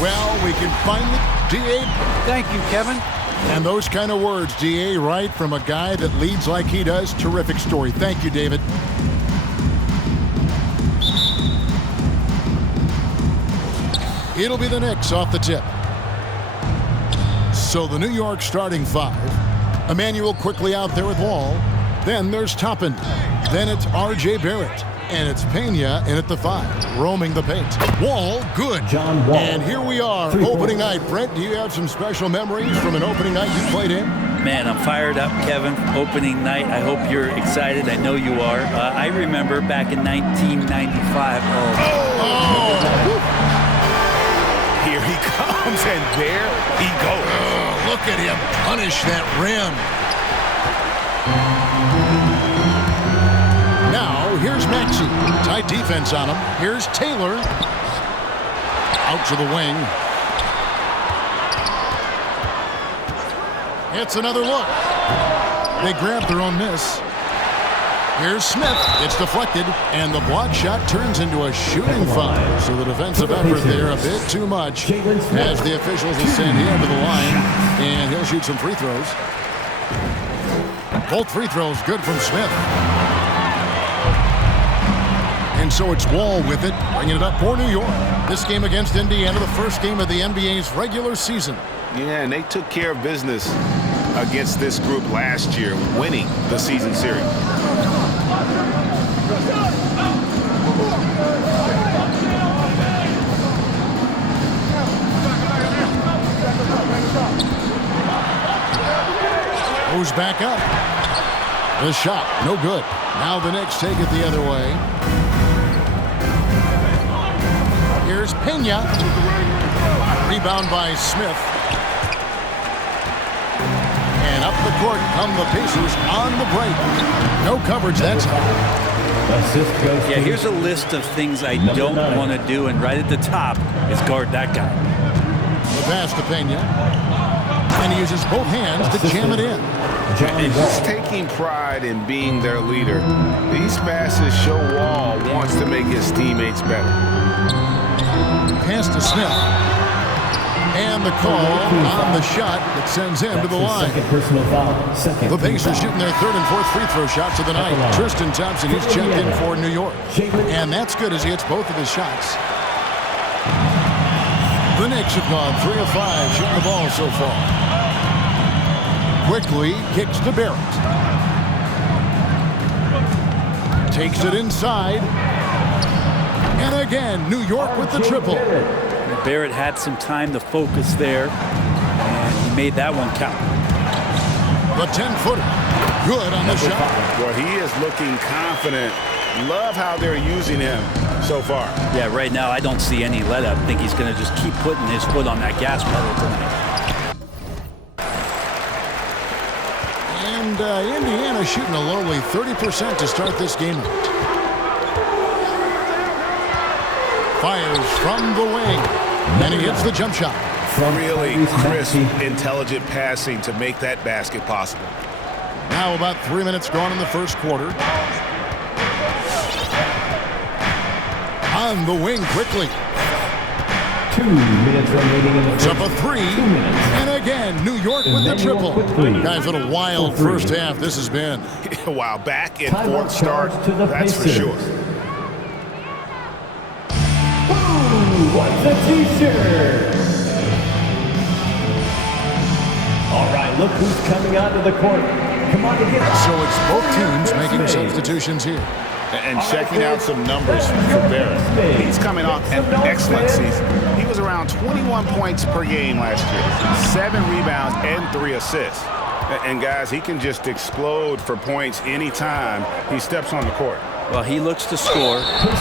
Well, we can finally... D.A. Thank you, Kevin. And those kind of words, D.A., right from a guy that leads like he does. Terrific story. Thank you, David. It'll be the Knicks off the tip. So the New York starting five. Emmanuel quickly out there with Wall. Then there's Toppin. Then it's R.J. Barrett. And it's Pena in at the 5, roaming the paint. Wall, good. John Wall. And here we are, opening night. Brent, do you have some special memories from an opening night you played in? Man, I'm fired up, Kevin. Opening night. I hope you're excited. I know you are. I remember back in 1995. Here he comes, and there he goes. Oh, look at him punish that rim. Now, here's Maxey. Tight defense on him. Here's Taylor. Out to the wing. It's another look. They grab their own miss. Here's Smith. It's deflected, and the block shot turns into a shooting foul. So the defensive effort there a bit too much as the officials will send him to the line, and he'll shoot some free throws. Both free throws good from Smith. And so it's Wall with it, bringing it up for New York. This game against Indiana, the first game of the NBA's regular season. Yeah, and they took care of business against this group last year, winning the season series. Goes back up. The shot, no good. Now the Knicks take it the other way. Here's Pena. Rebound by Smith. And up the court come the Pacers on the break. No coverage that time. Yeah, here's a list of things I don't want to do, and right at the top is guard that guy. The pass to Pena. And he uses both hands to jam it in. And he's taking pride in being their leader. These passes show Wall wants to make his teammates better. Pass to Smith. And the call on the shot that sends him to the line. The Pacers shooting their third and fourth free throw shots of the night. Tristan Thompson is checked in for New York. And that's good as he hits both of his shots. The Knicks have gone 3 of 5 shooting the ball so far. Quickly kicks to Barrett. Takes it inside. And again, New York with the triple. Barrett had some time to focus there, and he made that one count. The 10-footer. Good on the shot. Well, he is looking confident. Love how they're using him so far. Yeah, right now I don't see any let up. I think he's going to just keep putting his foot on that gas pedal tonight. And Indiana shooting a lowly 30% to start this game. Fires from the wing. And he hits the jump shot. Really crisp, intelligent passing to make that basket possible. Now about 3 minutes gone in the first quarter. On the wing quickly. 2 minutes remaining in the It's up a 3. And again, New York with the triple. Guys, what a wild first half this has been. Wow, back in fourth start, that's for sure. What's a t-shirt? All right, look who's coming onto the court. Come on to get it. So it's both teams making substitutions here. And checking out some numbers for Barrett. He's coming off an excellent season. He was around 21 points per game last year, 7 rebounds and 3 assists. And guys, he can just explode for points anytime he steps on the court. Well, he looks to score,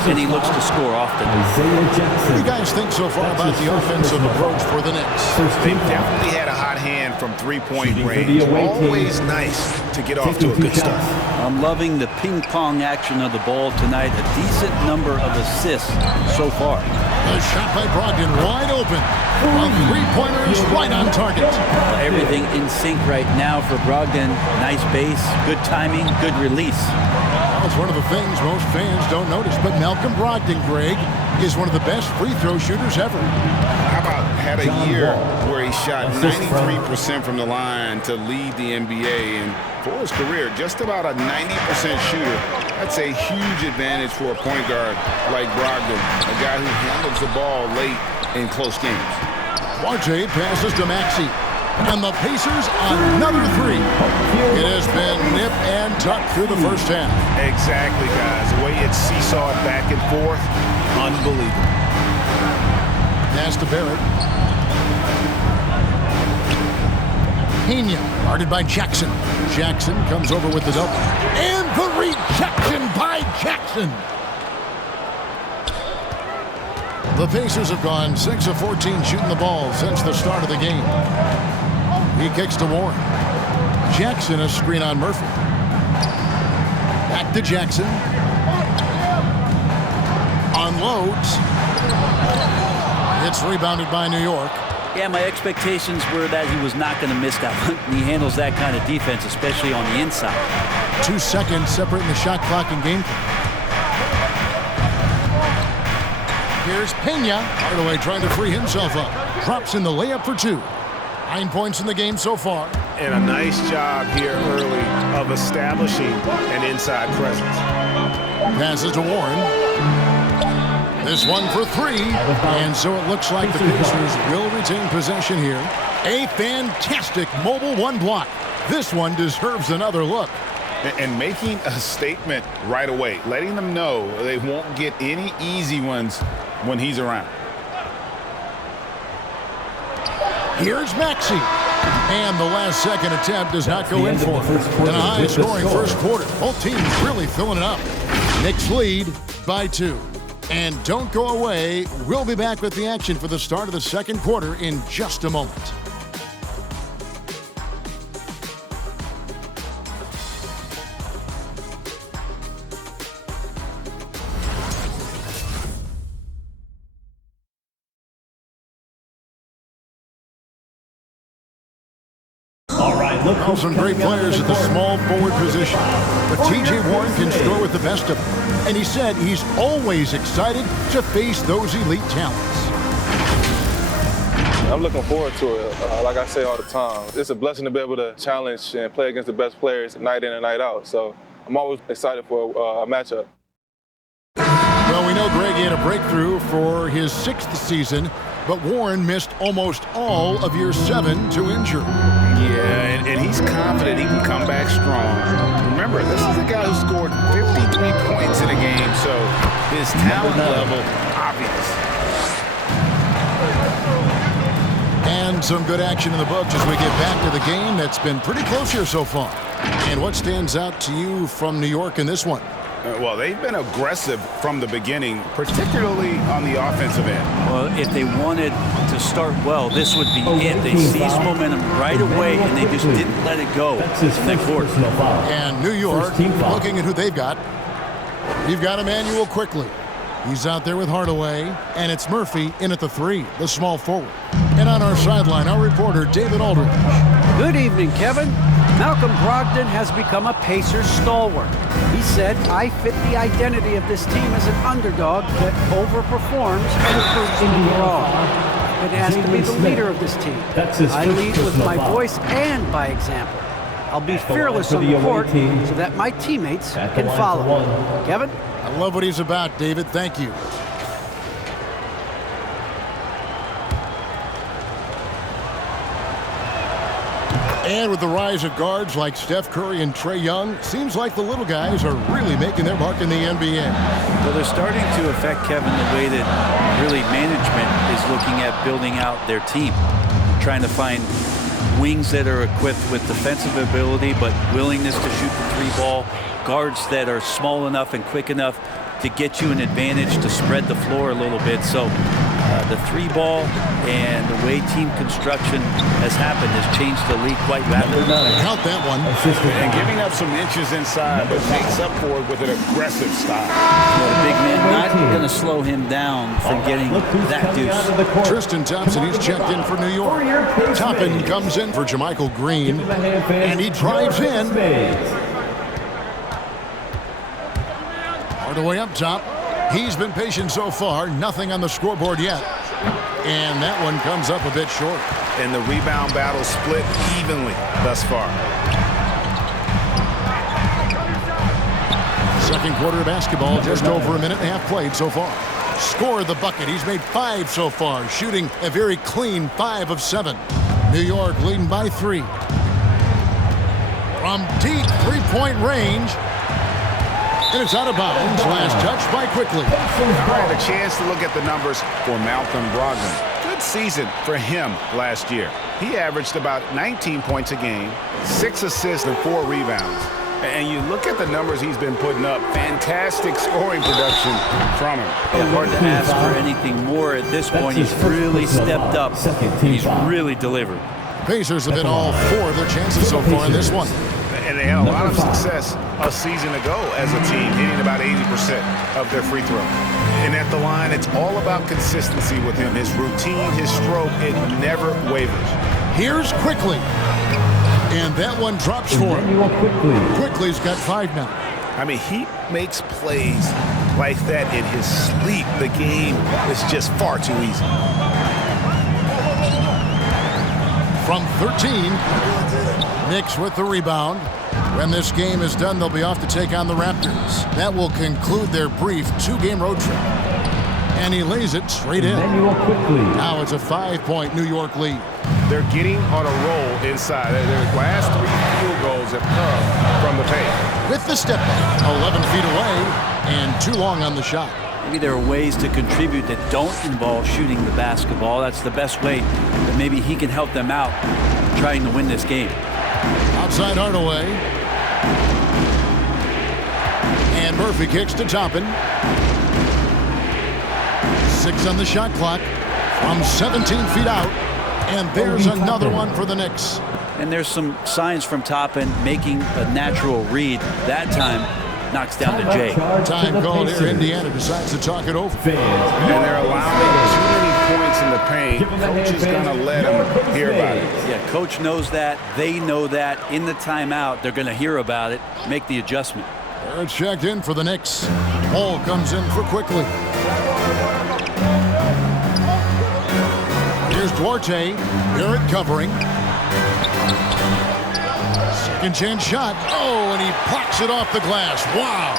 and he looks to score often. What do you guys think so far about the offensive approach for the Knicks? They definitely had a hot hand from three-point range. Always nice to get off to a good start. I'm loving the ping-pong action of the ball tonight. A decent number of assists so far. A shot by Brogdon, wide open. A three-pointer is right on target. Everything in sync right now for Brogdon. Nice base, good timing, good release. Well, it's one of the things most fans don't notice, but Malcolm Brogdon, Greg, is one of the best free throw shooters ever. How about had a year where he shot 93% from the line to lead the NBA. And for his career, just about a 90% shooter. That's a huge advantage for a point guard like Brogdon, a guy who handles the ball late in close games. Duarte passes to Maxey. And the Pacers another three. It has been nip and tuck through the first half. Exactly, guys. The way it's seesawed back and forth, unbelievable. Pass to Barrett. Pena, guarded by Jackson. Jackson comes over with the double. And the rejection by Jackson. The Pacers have gone 6 of 14 shooting the ball since the start of the game. He kicks to Warren. Jackson, a screen on Murphy. Back to Jackson. Unloads. It's rebounded by New York. Yeah, my expectations were that he was not going to miss that one. He handles that kind of defense, especially on the inside. 2 seconds separating the shot clock and game clock. Here's Pena. Hardaway trying to free himself up. Drops in the layup for 2. 9 points in the game so far. And a nice job here early of establishing an inside presence. Passes to Warren. This one for 3. And so it looks like the Pacers will retain possession here. A fantastic mobile one block. This one deserves another look. And making a statement right away, letting them know they won't get any easy ones when he's around. Here's Maxey. And the last second attempt does not go in for him. In a high-scoring first quarter. Both teams really filling it up. Knicks lead by 2. And don't go away. We'll be back with the action for the start of the second quarter in just a moment. Well, some great players at the small forward position. But T.J. Warren can score with the best of them. And he said he's always excited to face those elite talents. I'm looking forward to it. Like I say all the time, it's a blessing to be able to challenge and play against the best players night in and night out. So I'm always excited for a matchup. Well, we know Greg had a breakthrough for his 6th season, but Warren missed almost all of year 7 to injury. Yeah, and he's confident he can come back strong. Remember, this is a guy who scored 53 points in a game, so his talent level obvious. And some good action in the books as we get back to the game that's been pretty close here so far. And what stands out to you from New York in this one? Well, they've been aggressive from the beginning, particularly on the offensive end. Well, if they wanted to start well, this would be it. They seized momentum right away, and they just didn't let it go in that quarter. And New York, looking at who they've got, you've got Emmanuel quickly. He's out there with Hardaway, and it's Murphy in at the 3, the small forward. And on our sideline, our reporter, David Aldridge. Good evening, Kevin. Malcolm Brogdon has become a Pacers stalwart. He said, I fit the identity of this team as an underdog that overperforms and proves to be wrong. I've been asked to be the leader of this team. I lead with my voice and by example. I'll be fearless on the court so that my teammates can follow. Kevin? I love what he's about, David. Thank you. And with the rise of guards like Steph Curry and Trae Young, seems like the little guys are really making their mark in the NBA. Well, they're starting to affect, Kevin, the way that really management is looking at building out their team. Trying to find wings that are equipped with defensive ability but willingness to shoot the 3-ball. Guards that are small enough and quick enough to get you an advantage to spread the floor a little bit. So the 3-ball and the way team construction has happened has changed the league quite rapidly. Count that one. And giving up some inches inside, but makes up for it with an aggressive style. The big man not going to slow him down from getting that deuce. Tristan Thompson, he's checked in for New York. Toppin comes in for Jermichael Green, and he drives in. Hardaway up top. He's been patient so far. Nothing on the scoreboard yet. And that one comes up a bit short. And the rebound battle split evenly thus far. Second quarter of basketball, just over a minute and a half played so far. Scored the bucket. He's made 5 so far, shooting a very clean 5 of 7. New York leading by 3. From deep three-point range. And it's out of bounds. Last touch by Quickly. All right, a chance to look at the numbers for Malcolm Brogdon. Good season for him last year. He averaged about 19 points a game, 6 assists and 4 rebounds. And you look at the numbers he's been putting up, fantastic scoring production from him. Yeah, hard to ask for anything more at this point. He's really stepped up. He's really delivered. Pacers have been all 4 of their chances so far in this one. And they had a lot of success a season ago as a team, hitting about 80% of their free throw. And at the line, it's all about consistency with him. His routine, his stroke, it never wavers. Here's Quickly. And that one drops for him. Quickly's got 5 now. I mean, he makes plays like that in his sleep. The game is just far too easy. From 13, Knicks with the rebound. When this game is done, they'll be off to take on the Raptors. That will conclude their brief 2-game road trip. And he lays it straight in. Now it's a 5-point New York lead. They're getting on a roll inside. Their last 3 field goals have come from the paint. With the step back, 11 feet away, and too long on the shot. Maybe there are ways to contribute that don't involve shooting the basketball. That's the best way that maybe he can help them out trying to win this game. Outside Hardaway. And Murphy kicks to Toppin. 6 on the shot clock from 17 feet out. And there's another one for the Knicks. And there's some signs from Toppin making a natural read. That time knocks down to Jay. Time called here. Indiana decides to talk it over. And they're allowing too many points in the paint. Coach is going to let them hear about it. Yeah, coach knows that. They know that. In the timeout, they're going to hear about it, make the adjustment. Barrett checked in for the Knicks. Ball comes in for Quickly. Here's Duarte. Barrett covering. Second chance shot. Oh, and he plucks it off the glass. Wow.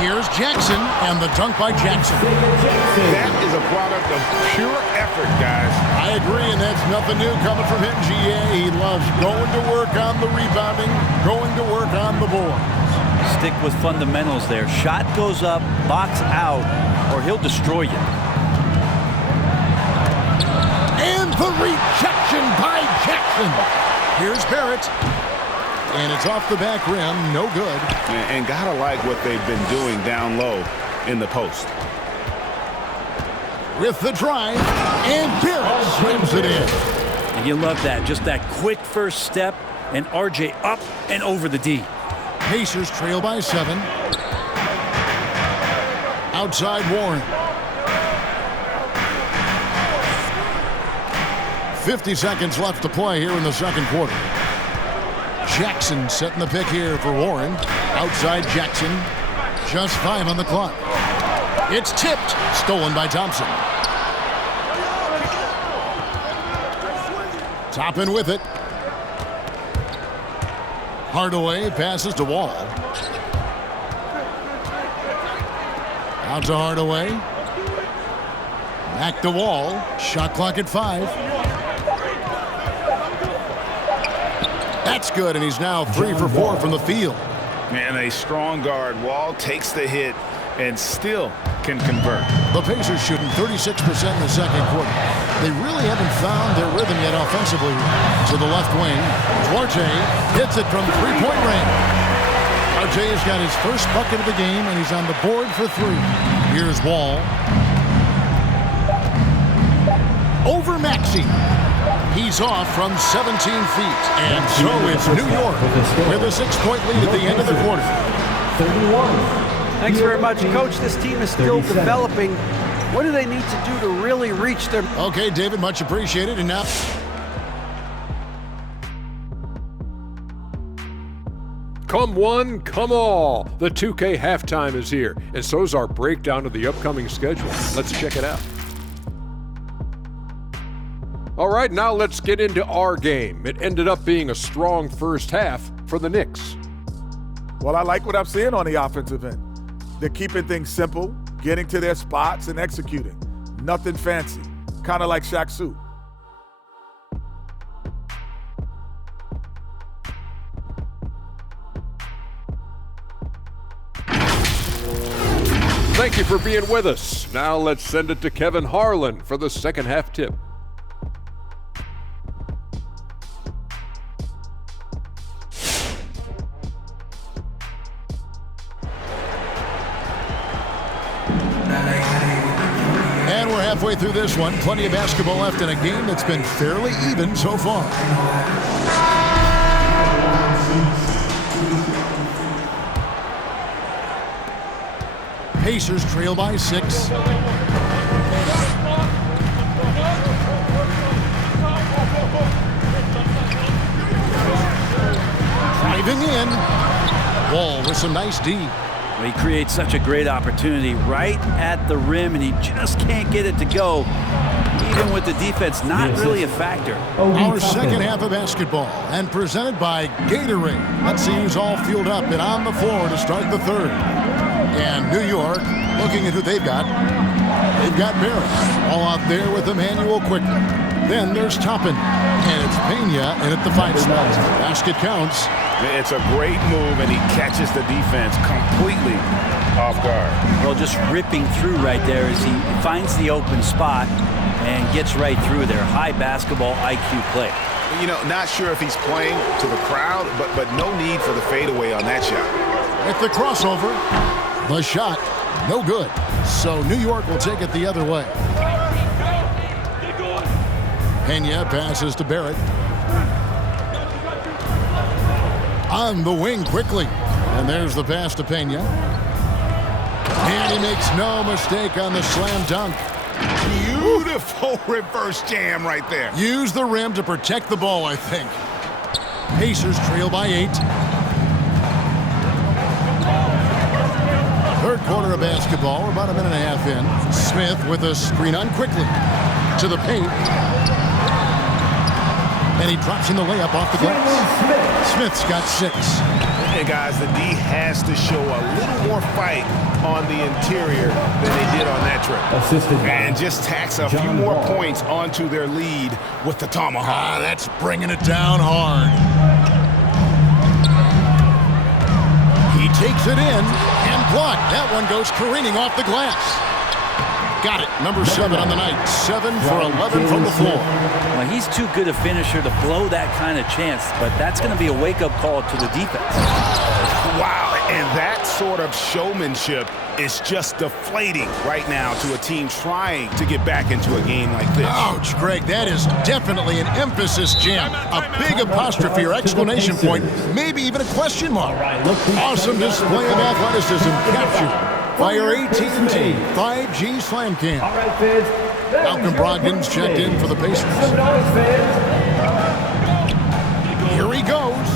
Here's Jackson, and the dunk by Jackson. That is a product of pure effort, guys. I agree, and that's nothing new coming from him, GA. He loves going to work on the rebounding, going to work on the boards. Stick with fundamentals there. Shot goes up, box out, or he'll destroy you. And the rejection by Jackson. Here's Barrett. And it's off the back rim. No good. And gotta like what they've been doing down low in the post. With the drive. And Barrett slams it in. And you love that. Just that quick first step. And RJ up and over the D. Pacers trail by 7. Outside Warren. 50 seconds left to play here in the second quarter. Jackson setting the pick here for Warren. Outside Jackson. Just 5 on the clock. It's tipped. Stolen by Thompson. Toppin with it. Hardaway passes to Wall. Out to Hardaway. Back to Wall. Shot clock at 5. That's good, and he's now 3 for 4 from the field. And a strong guard. Wall takes the hit and still can convert. The Pacers shooting 36% in the second quarter. They really haven't found their rhythm yet offensively. To the left wing, Duarte hits it from 3-point range. RJ has got his first bucket of the game, and he's on the board for 3. Here's Wall. Over Maxey. He's off from 17 feet. And so it's New York with a 6-point lead at the end of the quarter. 31. Thanks very much, Coach. This team is still developing. What do they need to do to really reach their... Okay, David, much appreciated. And now... Come one, come all. The 2K halftime is here, and so's our breakdown of the upcoming schedule. Let's check it out. All right, now let's get into our game. It ended up being a strong first half for the Knicks. Well, I like what I'm seeing on the offensive end. They're keeping things simple, getting to their spots and executing. Nothing fancy, kind of like Shaq Suit. Thank you for being with us. Now let's send it to Kevin Harlan for the second half tip. And we're halfway through this one. Plenty of basketball left in a game that's been fairly even so far. Pacers trail by 6. Driving in. Wall with some nice D. He creates such a great opportunity right at the rim, and he just can't get it to go. Even with the defense not really a factor. Our second half of basketball, and presented by Gatorade. Let's see who's all fueled up and on the floor to start the third. And New York, looking at who they've got. They've got Barrett, all out there with Emmanuel quickly. Then there's Toppin, and it's Pena in at the 5 spot. Basket counts. It's a great move, and he catches the defense completely off guard. Well, just ripping through right there as he finds the open spot and gets right through there. High basketball IQ play. You know, not sure if he's playing to the crowd, but no need for the fadeaway on that shot. At the crossover, the shot, no good. So New York will take it the other way. Pena passes to Barrett. On the wing quickly. And there's the pass to Pena. And he makes no mistake on the slam dunk. Beautiful reverse jam right there. Use the rim to protect the ball, I think. Pacers trail by 8. Third quarter of basketball. We're about a minute and a half in. Smith with a screen on quickly. To the paint. And he drops in the layup off the glass. Smith's got 6. Hey, guys, the D has to show a little more fight on the interior than they did on that trip. And just tax a few more points onto their lead with the tomahawk. That's bringing it down hard. He takes it in and blocked. That one goes careening off the glass. Got it. Number 7 on the night. 7 for 11 from the floor. Well, he's too good a finisher to blow that kind of chance, but that's going to be a wake-up call to the defense. Wow, and that sort of showmanship is just deflating right now to a team trying to get back into a game like this. Ouch, Greg, that is definitely an emphasis jam. A big apostrophe or exclamation point, maybe even a question mark. Awesome display of athleticism captured by our AT&T 5G Slam Cam. All right, fans. Malcolm Brogdon's checked in for the Pacers. Here he goes.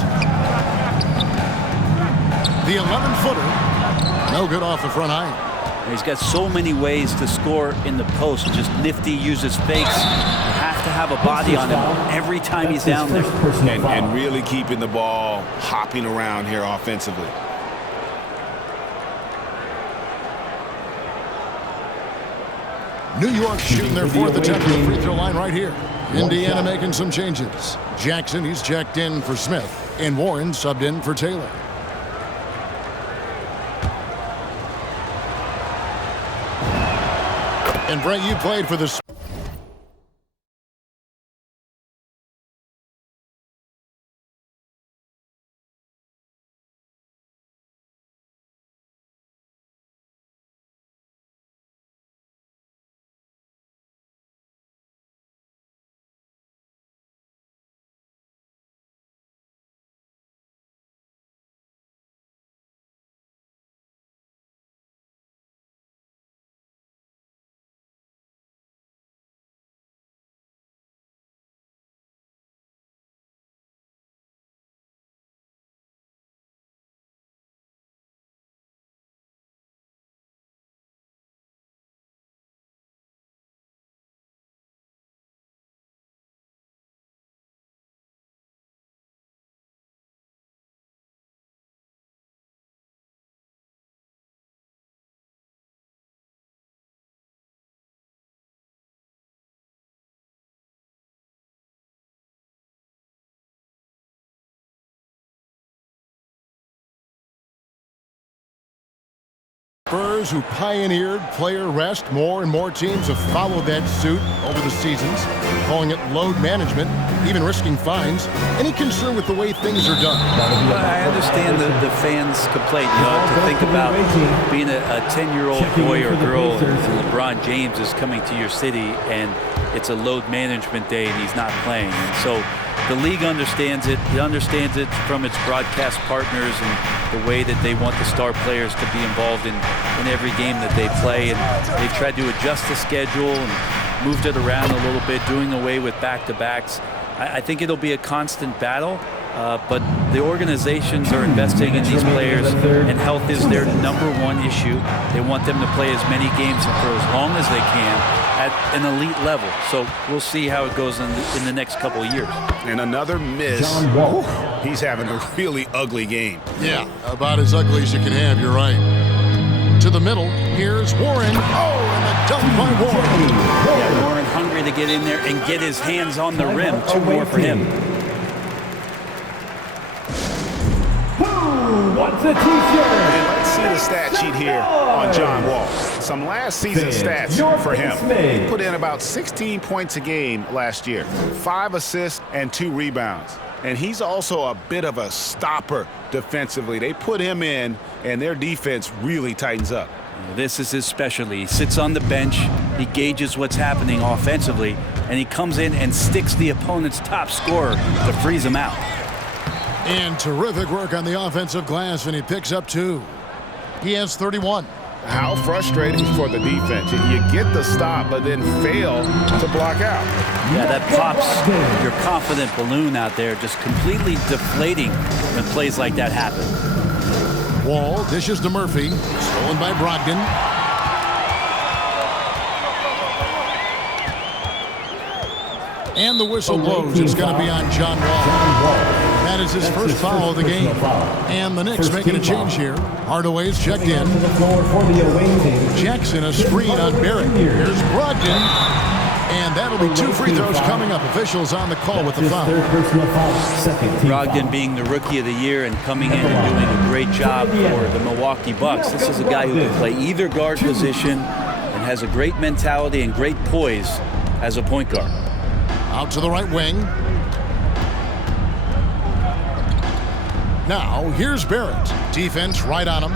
The 11-footer. No good off the front iron. He's got so many ways to score in the post. Just nifty, uses fakes. You have to have a body on him every time he's down there. And really keeping the ball hopping around here offensively. New York shooting their 4th attempt at the free throw line right here. Indiana making some changes. Jackson, he's checked in for Smith. And Warren subbed in for Taylor. And Brent, you played for the Spurs, who pioneered player rest, more and more teams have followed that suit over the seasons, calling it load management, even risking fines. Any concern with the way things are done? I understand the fans' complaint. You know, to think about being a 10-year-old boy or girl and LeBron James is coming to your city and it's a load management day and he's not playing. And so the league understands it. It understands it from its broadcast partners and the way that they want the star players to be involved in every game that they play. And they've tried to adjust the schedule and moved it around a little bit, doing away with back-to-backs. I think it'll be a constant battle, but the organizations are investing in these players, and health is their #1 issue. They want them to play as many games for as long as they can at an elite level. So we'll see how it goes in the next couple of years. And another miss. He's having a really ugly game. Yeah, about as ugly as you can have, you're right. To the middle, here's Warren. Oh, and the dunk by Warren. Yeah, Warren hungry to get in there and get his hands on the rim. 2 more for him. Who wants a t-shirt? And let's see the stat sheet here on John Wall. Some last season stats for him. He put in about 16 points a game last year, 5 assists and 2 rebounds. And he's also a bit of a stopper defensively. They put him in, and their defense really tightens up. This is his specialty. He sits on the bench, he gauges what's happening offensively, and he comes in and sticks the opponent's top scorer to freeze him out. And terrific work on the offensive glass, and he picks up 2. He has 31. How frustrating for the defense. You get the stop, but then fail to block out. Yeah, that pops your confident balloon out there, just completely deflating when plays like that happen. Wall dishes to Murphy, stolen by Brogdon. And the whistle blows. It's going to be on John Wall. That is his first foul of the game. And the Knicks making a change here. Hardaway's checked in. Jackson a screen on Barrett. Here's Brogdon. And that'll be 2 free throws coming up. Officials on the call with the foul. Brogdon being the Rookie of the Year and coming in and doing a great job for the Milwaukee Bucks. This is a guy who can play either guard position and has a great mentality and great poise as a point guard. Out to the right wing. Now, here's Barrett. Defense right on him.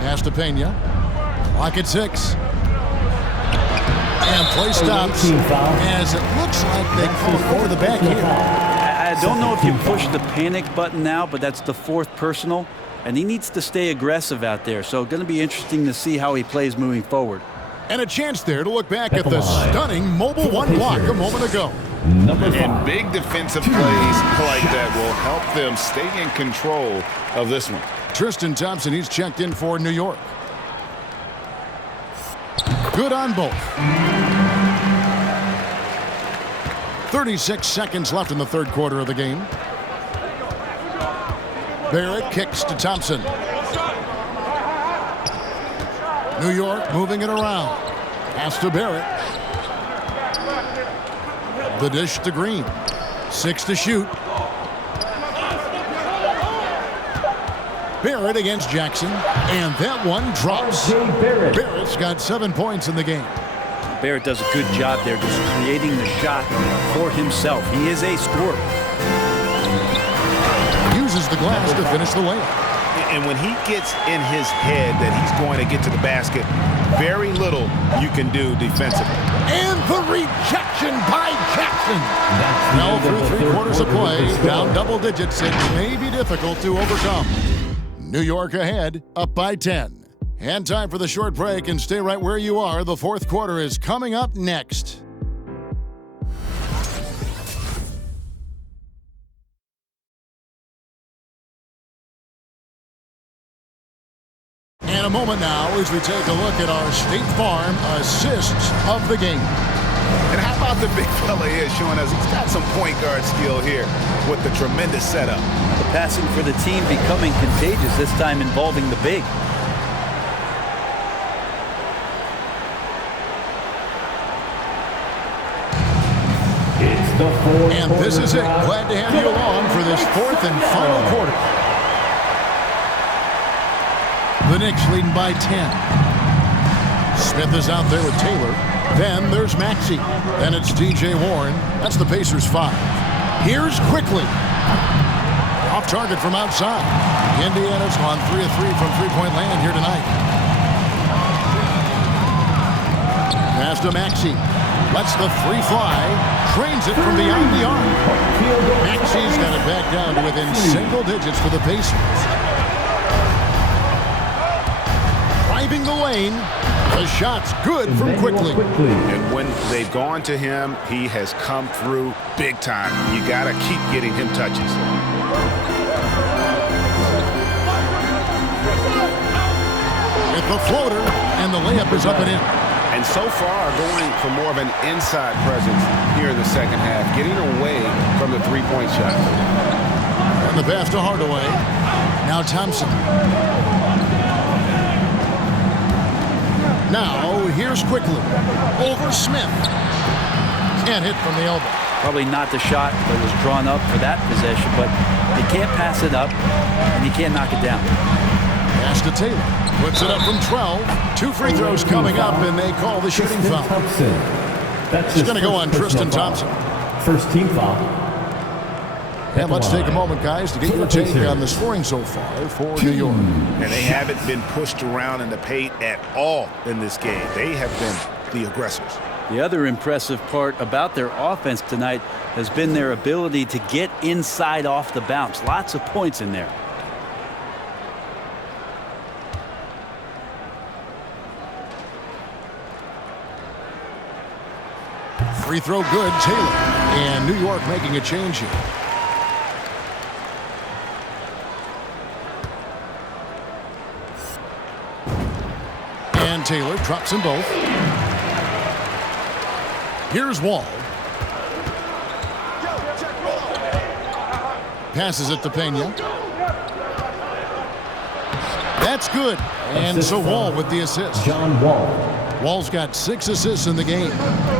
Pass to Pena. Clock at 6. And play stops as it looks like they call it over the back here. I don't know if you push the panic button now, but that's the 4th personal, and he needs to stay aggressive out there. So going to be interesting to see how he plays moving forward. And a chance there to look back at the stunning mobile 1 block a moment ago. And big defensive plays like that will help them stay in control of this one. Tristan Thompson, he's checked in for New York. Good on both. 36 seconds left in the 3rd quarter of the game. Barrett kicks to Thompson. New York moving it around. Pass to Barrett. The dish to Green. 6 to shoot. Barrett against Jackson. And that one drops. Barrett's got 7 points in the game. Barrett does a good job there just creating the shot for himself. He is a scorer. Uses the glass to finish the layup. And when he gets in his head that he's going to get to the basket, very little you can do defensively. And the rejection by Jackson. Now through 3 quarters of play, down double digits, it may be difficult to overcome. New York ahead, up by 10. And time for the short break, and stay right where you are. The 4th quarter is coming up next. And a moment now as we take a look at our State Farm assists of the game. And how about the big fella here showing us he's got some point guard skill here with the tremendous setup. The passing for the team becoming contagious, this time involving the big. And this is it. Glad to have you along for this 4th and final quarter. The Knicks leading by 10. Smith is out there with Taylor. Then there's Maxey. Then it's T.J. Warren. That's the Pacers 5. Here's Quickly. Off target from outside. Indiana's gone 3 of 3 from three-point land here tonight. Pass to Maxey. Lets the three fly. Trains it from beyond the arc. Maxey's got it back down to within single digits for the Pacers. Driving the lane. The shot's good from Quickly. And when they've gone to him, he has come through big time. You got to keep getting him touches. With the floater, and the layup is up and in. And so far, going for more of an inside presence here in the second half, getting away from the three-point shot. And the pass to Hardaway. Now Thompson. Now, here's Quickly. Over Smith. Can't hit from the elbow. Probably not the shot that was drawn up for that possession, but you can't pass it up, and you can't knock it down. Pass to Taylor. Puts it up from 12. 2 free throws coming up, and they call the shooting foul. It's going to go on Tristan Thompson. First team foul. And let's take a moment, guys, to get your take on the scoring so far for New York. And they haven't been pushed around in the paint at all in this game. They have been the aggressors. The other impressive part about their offense tonight has been their ability to get inside off the bounce. Lots of points in there. Free throw good, Taylor. And New York making a change here. And Taylor drops them both. Here's Wall. Passes it to Pena. That's good. And so Wall with the assist. John Wall. Wall's got 6 assists in the game.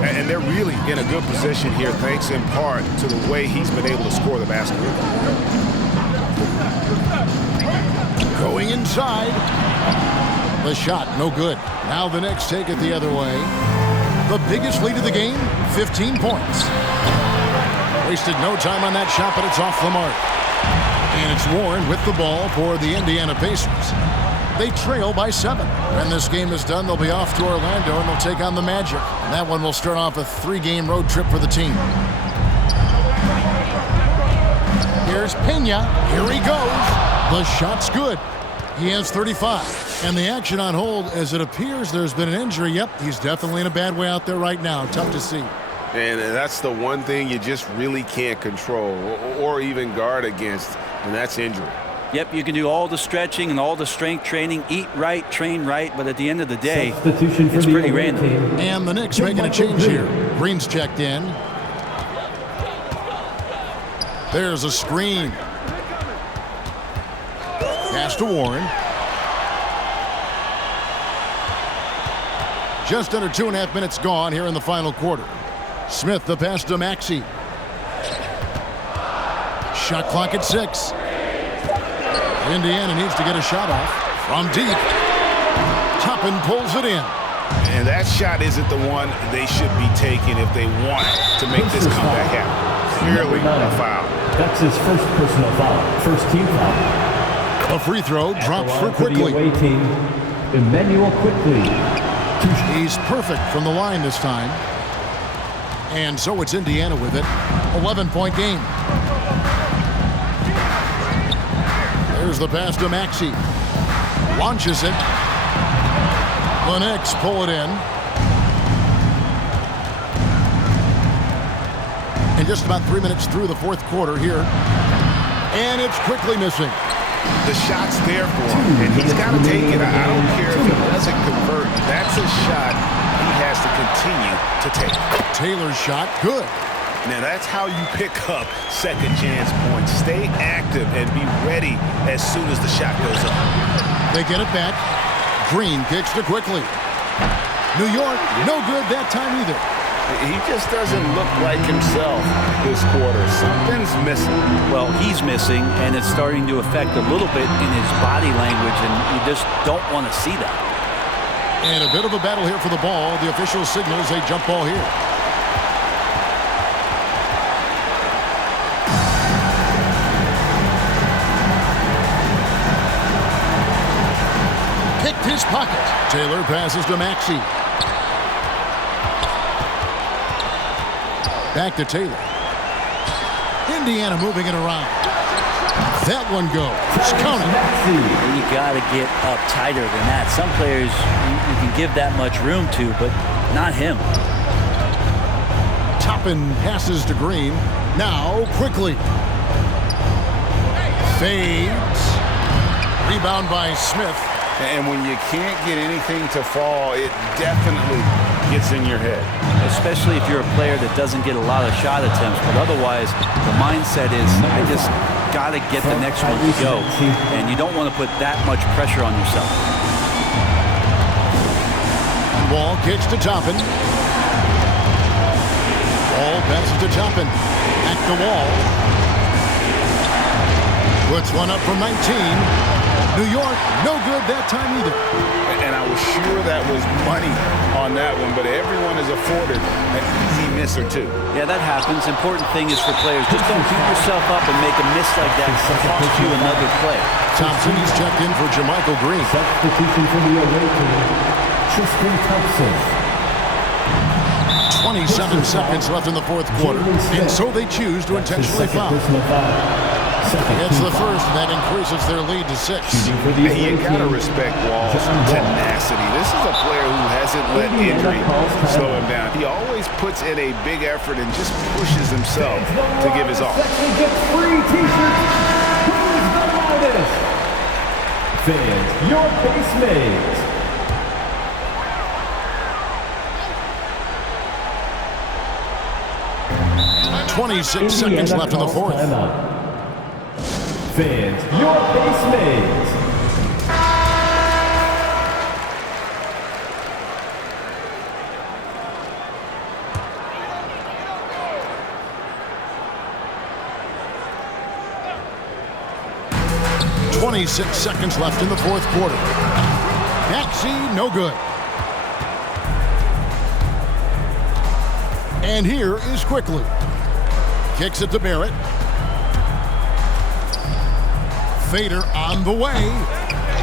And they're really in a good position here, thanks in part to the way he's been able to score the basketball. Going inside. The shot, no good. Now the Knicks take it the other way. The biggest lead of the game, 15 points. Wasted no time on that shot, but it's off the mark. And it's Warren with the ball for the Indiana Pacers. They trail by 7. When this game is done, they'll be off to Orlando, and they'll take on the Magic. And that one will start off a 3-game road trip for the team. Here's Pena. Here he goes. The shot's good. He has 35. And the action on hold, as it appears there's been an injury. Yep, he's definitely in a bad way out there right now. Tough to see. And that's the one thing you just really can't control or even guard against, and that's injury. Yep, you can do all the stretching and all the strength training, eat right, train right, but at the end of the day, it's pretty random. And the Knicks making a change here. Green's checked in. There's a screen. Pass to Warren. Just under 2.5 minutes gone here in the final quarter. Smith, the pass to Maxey. Shot clock at 6. Indiana needs to get a shot off from deep. Toppin pulls it in. And that shot isn't the one they should be taking if they want to make this comeback happen. Clearly a foul. That's his first personal foul. First team foul. A free throw drops for Quickly. The away team, Emmanuel Quickly. He's perfect from the line this time. And so it's Indiana with it. 11-point game. There's the pass to Maxey. Launches it. The Knicks pull it in. And just about 3 minutes through the fourth quarter here. And it's Quickly missing. The shot's there for him, and he's got to take it. I don't care if he doesn't convert. That's a shot he has to continue to take. Taylor's shot, good. Now that's how you pick up second chance points. Stay active and be ready as soon as the shot goes up. They get it back. Green kicks to Quickly. New York, no good that time either. He just doesn't look like himself this quarter. Something's missing. Well, he's missing, and it's starting to affect a little bit in his body language, and you just don't want to see that. And a bit of a battle here for the ball. The official signals a jump ball here. Kicked his pocket. Taylor passes to Maxey. Back to Taylor. Indiana moving it around. That one goes. Counting. You got to get up tighter than that. Some players you can give that much room to, but not him. Toppin passes to Green. Now quickly. Fades. Rebound by Smith. And when you can't get anything to fall, it definitely gets in your head. Especially if you're a player that doesn't get a lot of shot attempts, but otherwise the mindset is I just got to get the next one to go, and you don't want to put that much pressure on yourself. Wall kicks to Toppin. Wall passes to Toppin. Back to Wall. Puts one up from 19. New York, no good that time either. And I was sure that was money on that one, but everyone is afforded an easy miss or two. Yeah, that happens. Important thing is for players, just don't beat yourself up and make a miss like that to cost you another play. Thompson, he's checked in for Jermichael Green. Substitution for the away team, Tristan Thompson. 27 seconds left in the fourth quarter, and so they choose to intentionally foul. It's the first, and that increases their lead to 6. You gotta respect Wall's tenacity. This is a player who hasn't let injury slow him down. He always puts in a big effort and just pushes himself to give his all. Free t-shirts. Who's the loudest? Fans, your base mates. .26 seconds left in the fourth. Fans, your base mates. .26 seconds left in the fourth quarter. Maxey, no good. And here is Quickly. Kicks it to Barrett. Fader on the way.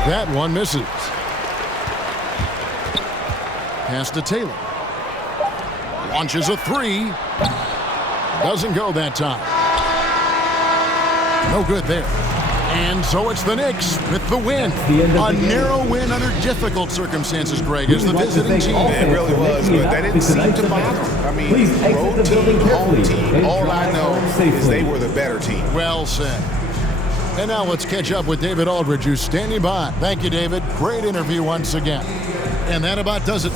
That one misses. Pass to Taylor. Launches a three. Doesn't go that time. No good there. And so it's the Knicks with the win. A narrow win under difficult circumstances, Greg, as the visiting team. It really was, but that didn't seem to bother. I mean, road team, home team, all I know is they were the better team. Well said. And now let's catch up with David Aldridge, who's standing by. Thank you, David. Great interview once again. And that about does it.